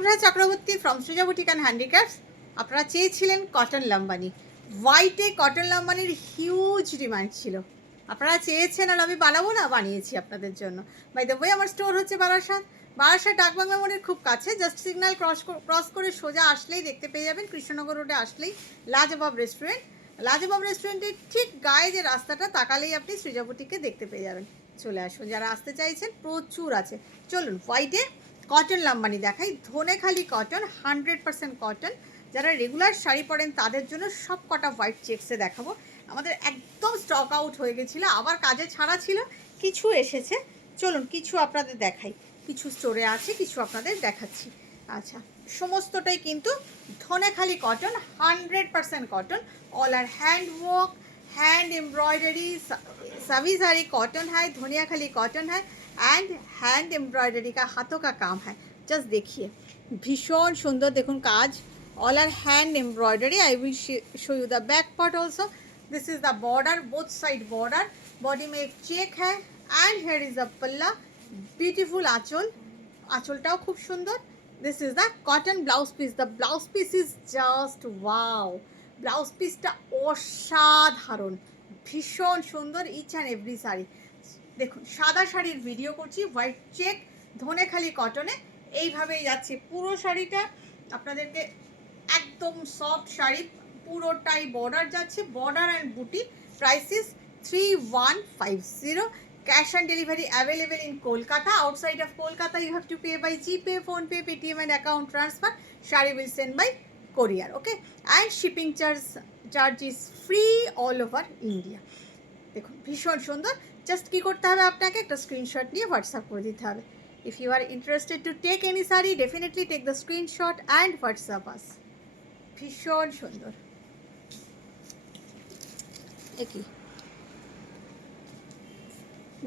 Shubhra Chakraborty from Srija boutique and handicrafts. আপনারা চেয়েছিলেন cotton Lambani, হোয়াইটে কটন লাম্বানির হিউজ ডিমান্ড ছিল। আপনারা চেয়েছেন আর আমি বানাবো না, বানিয়েছি আপনাদের জন্য। বাই দ্য ওয়ে, আমার স্টোর হচ্ছে বারাসাত। বারাসাত ডাকবাংলা মোড়ের খুব কাছে, জাস্ট সিগন্যাল ক্রস করে সোজা আসলেই দেখতে পেয়ে যাবেন। কৃষ্ণনগর রোডে আসলেই লাজবাব রেস্টুরেন্ট, লাজবাব রেস্টুরেন্টের ঠিক গায়ে যে রাস্তাটা তাকালেই আপনি সৃজা বুটিককে দেখতে পেয়ে যাবেন। চলে আসুন, যারা আসতে চাইছেন প্রচুর আছে। চলুন হোয়াইটে কটন লাম্বানি দেখাই। Dhanekhali cotton, 100% cotton. যারা রেগুলার শাড়ি পরেন তাদের জন্য সব কটা হোয়াইট চেক্সে দেখাবো। আমাদের একদম স্টক আউট হয়ে গেছিলো, আবার কাজে ছাড়া ছিল, কিছু এসেছে। চলুন কিছু আপনাদের দেখাই, কিছু স্টোরে আছে, কিছু আপনাদের দেখাচ্ছি। আচ্ছা, সমস্তটাই কিন্তু Dhanekhali cotton, 100% cotton. All are hand work, hand embroidery, सभी सारी कॉटन है, धनियाखाली कॉटन है एंड हैंड एम्ब्रॉयडरी का हाथों का काम है। जस्ट देखिए भीषण सुंदर, देखुन काज। All are hand embroidery. I will show you the back part also. This is the border, both side border. Body में एक चेक है एंड हेयर इज अ पल्ला। ब्यूटीफुल आँचल, आँचलटाও খুব সুন্দর। This is the cotton blouse piece. The blouse piece is just wow. Blouse পিসটা অসাধারণ, ভীষণ সুন্দর। ইচ অ্যান্ড এভরি শাড়ি দেখুন। সাদা শাড়ির ভিডিও করছি, হোয়াইট চেক ধনেখালি কটনে। এইভাবেই যাচ্ছে পুরো শাড়িটা আপনাদেরকে, একদম সফট শাড়ি, পুরোটাই বর্ডার যাচ্ছে, বর্ডার অ্যান্ড বুটি। Price is 3150। Cash on delivery available in Kolkata. Outside of Kolkata, you have to pay by GPay, PhonePe, Paytm and account transfer. Shari will send by courier, okay? And shipping charge is free all over India. দেখুন ভীষণ সুন্দর। Just কী করতে হবে, আপনাকে একটা screenshot নিয়ে WhatsApp করে দিতে হবে। If you are interested to take any sari, definitely take the screenshot and WhatsApp us. ভীষণ সুন্দর। একই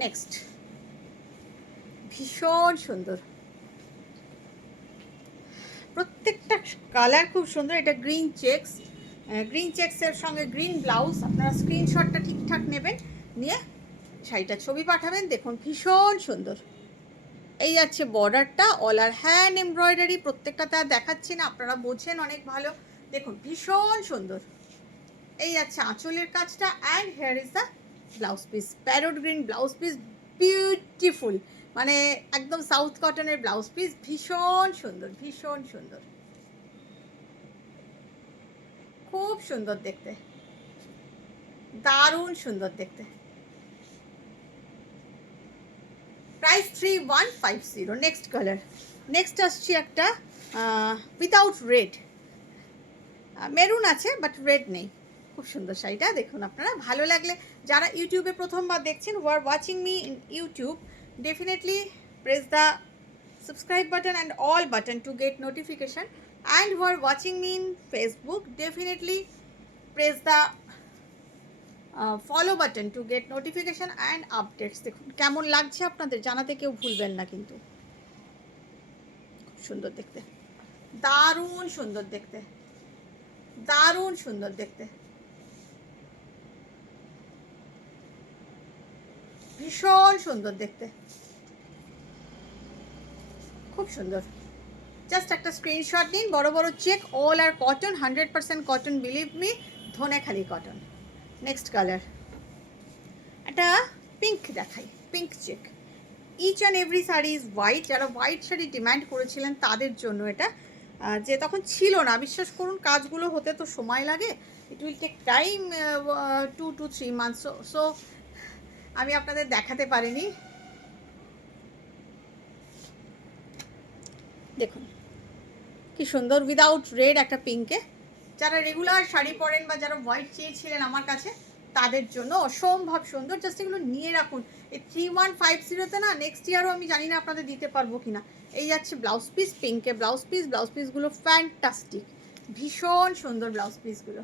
নেক্সট, ভীষণ সুন্দর, প্রত্যেকটা কালার খুব সুন্দর। এটা গ্রিন চেক্স, গ্রিন চেক্সের সঙ্গে গ্রিন ব্লাউজ। আপনারা স্ক্রিনশটটা ঠিকঠাক নেবেন, নিয়ে শাড়িটা ছবি পাঠাবেন। দেখুন ভীষণ সুন্দর। এই যাচ্ছে বর্ডারটা, অল আর হ্যান্ড এমব্রয়ডারি। প্রত্যেকটাতে আর দেখাচ্ছি না, আপনারা বোঝেন অনেক ভালো। দেখুন ভীষণ সুন্দর। এই যাচ্ছে আঁচলের কাজটা and hair is the blouse piece. Parrot green blouse piece, beautiful, মানে একদম সাউথ কটনের ব্লাউজ পিস। ভীষণ সুন্দর, ভীষণ সুন্দর, খুব সুন্দর দেখতে, দারুণ সুন্দর দেখতে। প্রাইস 3150। নেক্সট কালার, নেক্সট আসছি একটা উইদাউট রেড, মেরুন আছে বাট রেড নেই। খুব সুন্দর শাড়িটা দেখুন। আপনারা ভালো লাগলে, যারা ইউটিউবে প্রথমবার দেখছেন, who are watching me in YouTube, definitely press the subscribe button and all button to get notification, and who are watching me in Facebook, definitely press the follow button to get notification and updates. দেখুন কেমন লাগছে আপনাদের জানাতে কেউ ভুলবেন না কিন্তু। খুব সুন্দর দেখতে, দারুণ সুন্দর দেখতে, দারুণ সুন্দর দেখতে, ভীষণ সুন্দর দেখতে, খুব সুন্দর। জাস্ট একটা স্ক্রিনশট নিন। বড় বড় check, all are cotton, 100% cotton, believe me, Dhanekhali cotton. Next colour, একটা পিঙ্ক দেখাই, pink check. Each and every sari is white. যারা হোয়াইট শাড়ি ডিমান্ড করেছিলেন তাদের জন্য এটা, যে তখন ছিল না, বিশ্বাস করুন কাজগুলো হতে তো সময় লাগে। It will take time, 2 to 3 months। So আমি আপনাদের দেখাতে পারিনি। দেখুন কি সুন্দর, উইদাউট রেড একটা পিঙ্কে। যারা রেগুলার শাড়ি পরেন বা যারা হোয়াইট চেয়েছিলেন আমার কাছে, তাদের জন্য অসম্ভব সুন্দর। জাস্ট এগুলো নিয়ে রাখুন। এই 3150-তে না, নেক্সট ইয়ারও আমি জানি না আপনাদের দিতে পারবো কি না। এই যাচ্ছে ব্লাউজ পিস, পিঙ্কে ব্লাউজ পিস। ব্লাউজ পিসগুলো ফ্যান্টাস্টিক, ভীষণ সুন্দর ব্লাউজ পিসগুলো,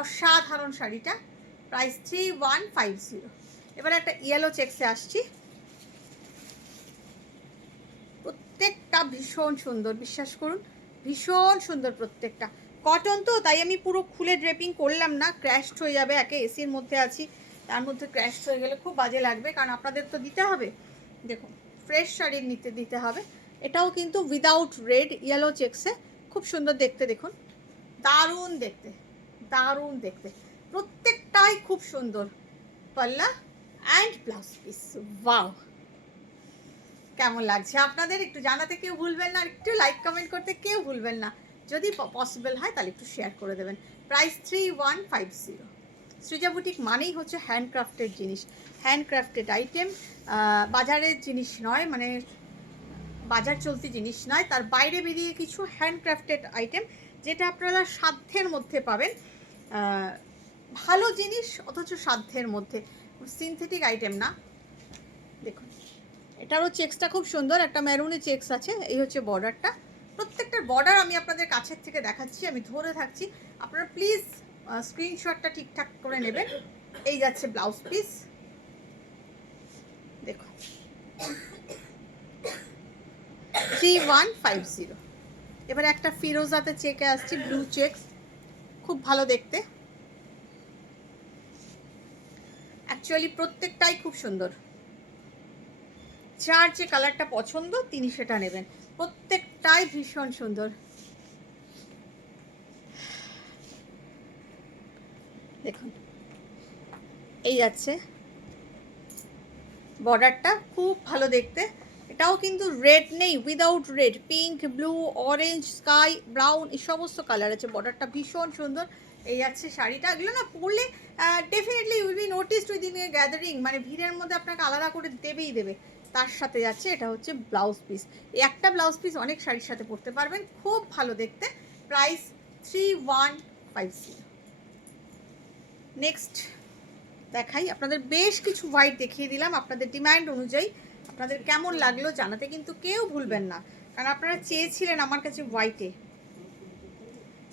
অসাধারণ শাড়িটা। প্রাইস 3150। এবার একটা ইয়েলো চেক্সে আসছি। প্রত্যেকটা ভীষণ সুন্দর, বিশ্বাস করুন ভীষণ সুন্দর প্রত্যেকটা। কটন তো, তাই আমি পুরো খুলে ড্রেপিং করলাম না, ক্র্যাশড হয়ে যাবে। একে এসির মধ্যে আছি, তার মধ্যে ক্র্যাশ হয়ে গেলে খুব বাজে লাগবে, কারণ আপনাদের তো দিতে হবে। দেখুন ফ্রেশ শাড়ি দিতে হবে। এটাও কিন্তু উইদাউট রেড, ইয়েলো চেক্সে, খুব সুন্দর দেখতে। দেখুন, দারুণ দেখতে, দারুণ দেখতে, প্রত্যেকটাই খুব সুন্দর। পাল্লা অ্যান্ড ব্লাউজ পিস, ওয়াও! কেমন লাগছে আপনাদের একটু জানাতে কেউ ভুলবেন না, আর একটু লাইক কমেন্ট করতে কেউ ভুলবেন না। যদি পসিবল হয় তাহলে একটু শেয়ার করে দেবেন। প্রাইস 3150। সৃজা বুটিক মানেই হচ্ছে হ্যান্ডক্রাফটেড জিনিস, হ্যান্ডক্রাফটেড আইটেম, বাজারের জিনিস নয়, মানে বাজার চলতি জিনিস নয়, তার বাইরে বেরিয়ে কিছু হ্যান্ডক্রাফটেড আইটেম, যেটা আপনারা সাধ্যের মধ্যে পাবেন। ভালো জিনিস অথচ সাধ্যের মধ্যে, সিনথেটিক আইটেম না। দেখুন, এটারও চেক্সটা খুব সুন্দর, একটা মেরুনে চেক্স আছে। এই হচ্ছে বর্ডারটা, প্রত্যেকটার বর্ডার আমি আপনাদের কাছের থেকে দেখাচ্ছি, আমি ধরে থাকছি, আপনারা প্লিজ স্ক্রিনশটটা ঠিকঠাক করে নেবেন। এই যাচ্ছে ব্লাউজ পিস, দেখুন 3150। এবারে একটা ফিরোজাতে চেকে আসছি, ব্লু চেক্স, খুব ভালো দেখতে। অ্যাকচুয়ালি প্রত্যেকটাই খুব সুন্দর, যার যে কালারটা পছন্দ তিনি সেটা নেবেন, প্রত্যেকটাই ভীষণ সুন্দর। দেখুন, এই যাচ্ছে বর্ডারটা, খুব ভালো দেখতে। এটাও কিন্তু রেড নেই, without red, pink, blue, orange, sky, brown, এই সমস্ত কালার আছে। বর্ডারটা ভীষণ সুন্দর। এই যাচ্ছে শাড়িটা, এগুলো না পরলে definitely will be noticed within a gathering, মানে ভিড়ের মধ্যে আপনাকে আলাদা করে দেবেই দেবে। তার সাথে যাচ্ছে, এটা হচ্ছে ব্লাউজ পিস। এই একটা ব্লাউজ পিস অনেক শাড়ির সাথে পরতে পারবেন, খুব ভালো দেখতে। প্রাইস 3150। নেক্সট দেখাই আপনাদের, বেশ কিছু হোয়াইট দেখিয়ে দিলাম আপনাদের ডিমান্ড অনুযায়ী। আপনাদের কেমন লাগলো জানাতে কিন্তু কেউ ভুলবেন না, কারণ আপনারা চেয়েছিলেন আমার কাছে হোয়াইটে।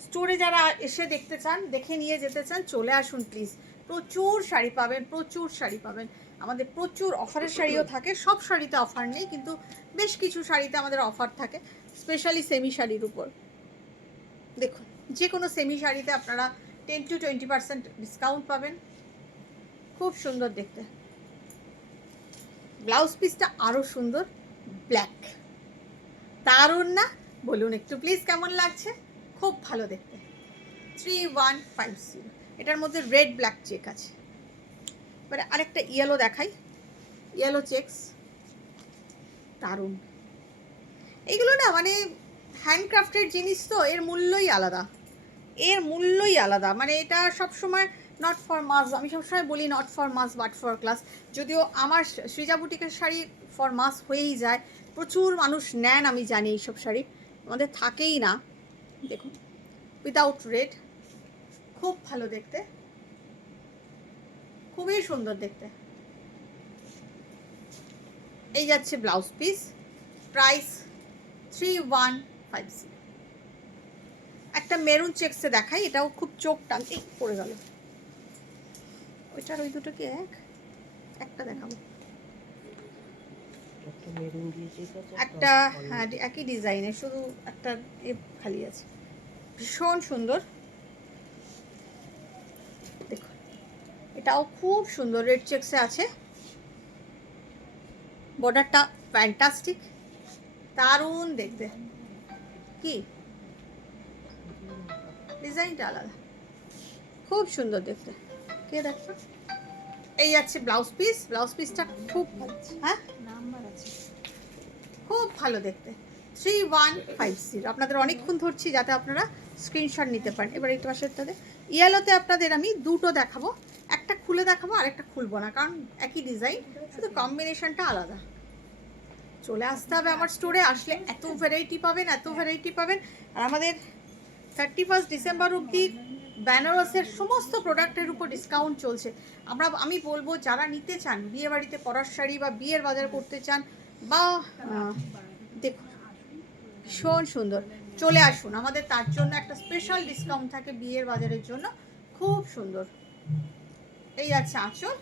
স্টোরে যারা এসে দেখতে চান, দেখে নিয়ে যেতে চান, চলে আসুন প্লিজ। প্রচুর শাড়ি পাবেন, প্রচুর শাড়ি পাবেন। আমাদের প্রচুর অফারের শাড়িও থাকে, সব শাড়িতে অফার নেই, কিন্তু বেশ কিছু শাড়িতে আমাদের অফার থাকে, স্পেশালি সেমি শাড়ির উপর। দেখুন, যে কোনো সেমি শাড়িতে আপনারা 10 to 20% ডিসকাউন্ট পাবেন, খুব সুন্দর দেখতে। ব্লাউজ পিসটা আরও সুন্দর, ব্ল্যাক, দারুণ না? বলুন একটু প্লিজ কেমন লাগছে, খুব ভালো দেখতে। 3150। এটার মধ্যে রেড ব্ল্যাক চেক আছে। এবারে আরেকটা ইয়েলো দেখাই, ইয়েলো চেক্স, দারুণ। এইগুলো না মানে হ্যান্ডক্রাফটেড জিনিস তো, এর মূল্যই আলাদা, এর মূল্যই আলাদা। মানে এটা সবসময় নট ফর মাস, আমি সবসময় বলি not for mass but for class. যদিও আমার সৃজা বুটিকের শাড়ি ফর মাস হয়েই যায়, প্রচুর মানুষ নেন, আমি জানি এইসব শাড়ি আমাদের থাকেই না। দেখুন, উইদাউট রেড, খুব ভালো দেখতে, খুবই সুন্দর দেখতে। এই যাচ্ছে ব্লাউজ পিস, প্রাইস 3150। একটা মেরুন চেক্সে দেখাই, এটাও খুব চোখ টানতে পড়ে গেল। ওইটার ওই দুটো কি একটা দেখাবো, একটা হ্যাঁ একই ডিজাইনের, শুধু একটা খালি আছে, ভীষণ সুন্দর। দেখুন, এটাও খুব সুন্দর, রেড চেক্সে আছে, বর্ডারটা ফ্যান্টাস্টিক, দারুণ দেখতে। কি ডিজাইনটা আলাদা, খুব সুন্দর দেখতে। কে দেখো, এই যাচ্ছে ব্লাউজ পিস, ব্লাউজ পিসটা খুব ভালো, হ্যাঁ নাম্বার আছে, খুব ভালো দেখতে। 3150। আপনাদের অনেকক্ষণ ধরছি যাতে আপনারা স্ক্রিনশট নিতে পারেন। এবার এই পাশেরটাতে ইয়েলোতে আপনাদের আমি দুটো দেখাবো, একটা খুলে দেখাবো আর একটা খুলবো না, কারণ একই ডিজাইন, শুধু কম্বিনেশনটা আলাদা। চলে আসতে হবে আমার স্টোরে, আসলে এত ভ্যারাইটি পাবেন, এত ভ্যারাইটি পাবেন। আর আমাদের 31 ডিসেম্বর অবধি বেনারসের সমস্ত প্রোডাক্টের উপর ডিসকাউন্ট চলছে। আমি বলবো যারা নিতে চান, বিয়ে বাড়িতে পরার শাড়ি বা বিয়ের বাজার করতে চান, বা দেখুন ভীষণ সুন্দর, চলে আসুন, আমাদের তার জন্য একটা স্পেশাল ডিসকাউন্ট থাকে বিয়ের বাজারের জন্য, খুব সুন্দর। এই আছে আঁচল,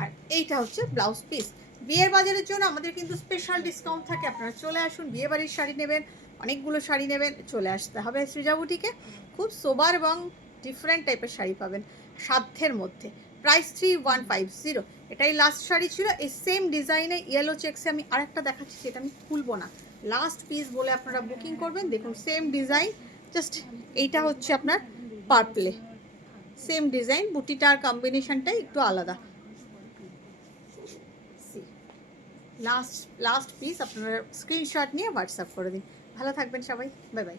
আর এইটা হচ্ছে ব্লাউজ পিস। বিয়ের বাজারের জন্য আমাদের কিন্তু স্পেশাল ডিসকাউন্ট থাকে, আপনারা চলে আসুন। বিয়ে বাড়ির শাড়ি নেবেন, অনেকগুলো শাড়ি নেবেন, চলে আসতে হবে সৃজা বুটিকে। খুব সোবার এবং ডিফারেন্ট টাইপের শাড়ি পাবেন সাধ্যের মধ্যে। প্রাইস 3150। এটাই লাস্ট শাড়ি ছিল, এই সেম ডিজাইনে ইয়েলো চেক্সে আমি আরেকটা দেখাচ্ছি, সেটা আমি খুলবো না, লাস্ট পিস বলে আপনারা বুকিং করবেন। দেখুন সেম ডিজাইন, জাস্ট এইটা হচ্ছে আপনার পার্পলে, সেম ডিজাইন, বুটিটার কম্বিনেশনটাই একটু আলাদা। লাস্ট পিস আপনারা স্ক্রিনশট নিয়ে হোয়াটসঅ্যাপ করে দিন। ভালো থাকবেন সবাই, বাই বাই।